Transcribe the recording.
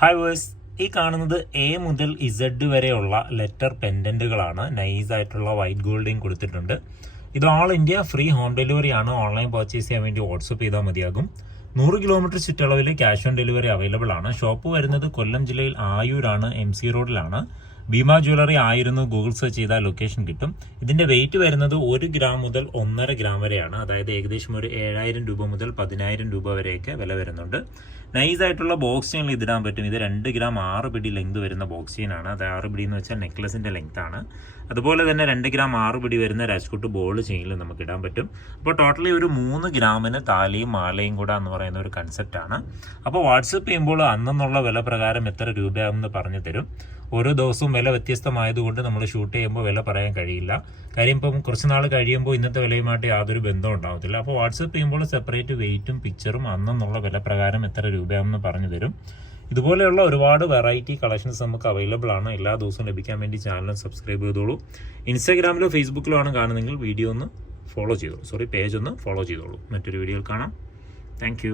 Hi verse, ഈ കാണുന്നത് A മുതൽ ഇസഡ് വരെയുള്ള ലെറ്റർ പെൻഡന്റുകളാണ്. നൈസ് ആയിട്ടുള്ള വൈറ്റ് ഗോൾഡിങ് കൊടുത്തിട്ടുണ്ട്. ഇത് all India free home delivery ആണ്. ഓൺലൈൻ പർച്ചേസ് ചെയ്യാൻ വേണ്ടി വാട്സപ്പ് ചെയ്താൽ മതിയാകും. 100 കിലോമീറ്റർ ചുറ്റളവിൽ ക്യാഷ് ഓൺ ഡെലിവറി അവൈലബിൾ ആണ്. ഷോപ്പ് വരുന്നത് കൊല്ലം ജില്ലയിൽ ആയൂരാണ്, MC റോഡിലാണ്. ഭീമ ജ്വല്ലറി ആയിരുന്നു ഗൂഗിൾ സെർച്ച് ചെയ്താൽ ലൊക്കേഷൻ കിട്ടും. ഇതിന്റെ വെയിറ്റ് വരുന്നത് 1 ഗ്രാം മുതൽ 1.5 ഗ്രാം വരെയാണ്. അതായത് ഏകദേശം ഒരു 7000 രൂപ മുതൽ 10000 രൂപ വരെയൊക്കെ വില വരുന്നുണ്ട്. നൈസ് ആയിട്ടുള്ള ബോക്സ് ചെയിനിൽ ഇതിടാൻ പറ്റും. ഇത് 2 ഗ്രാം 6 പിടി ലെങ്ത് വരുന്ന ബോക്സ് ചെയിൻ ആണ്. അത് 6 പിടി എന്ന് വെച്ചാൽ നെക്ലസിന്റെ ലെങ്ത് ആണ്. അതുപോലെ തന്നെ 2 ഗ്രാം 6 പിടി വരുന്ന രാജ്കോട്ട് ബോൾ ചെയിനിൽ നമുക്ക് ഇടാൻ പറ്റും. അപ്പോൾ ടോട്ടലി ഒരു 3 ഗ്രാമിന് താലിയും മാലയും കൂടെ എന്ന് പറയുന്ന ഒരു കൺസെപ്റ്റ് ആണ്. അപ്പോൾ വാട്സപ്പ് ചെയ്യുമ്പോൾ അന്നുള്ള വില പ്രകാരം എത്ര രൂപയാണെന്ന് പറഞ്ഞു തരും. ഓരോ ദിവസവും വില വ്യത്യസ്തമായതുകൊണ്ട് നമ്മൾ ഷൂട്ട് ചെയ്യുമ്പോൾ വില പറയാൻ കഴിയില്ല. കാര്യം ഇപ്പം കുറച്ച് നാൾ കഴിയുമ്പോൾ ഇന്നത്തെ വിലയുമായിട്ട് യാതൊരു ബന്ധവും ഉണ്ടാകത്തില്ല. അപ്പോൾ വാട്സപ്പ് ചെയ്യുമ്പോൾ സെപ്പറേറ്റ് വെയിറ്റും പിക്ചറും അന്നുള്ള വില പ്രകാരം എത്ര രൂപയാണെന്ന് പറഞ്ഞു തരും. ഇതുപോലെയുള്ള ഒരുപാട് വെറൈറ്റി കളക്ഷൻസ് നമുക്ക് അവൈലബിൾ ആണ്. എല്ലാ ദിവസവും ലഭിക്കാൻ വേണ്ടി ചാനൽ സബ്സ്ക്രൈബ് ചെയ്തോളൂ. ഇൻസ്റ്റാഗ്രാമിലോ ഫേസ്ബുക്കിലോ ആണ് കാണുന്നതെങ്കിൽ പേജ് ഒന്ന് ഫോളോ ചെയ്തോളൂ. മറ്റൊരു വീഡിയോയിൽ കാണാം. താങ്ക്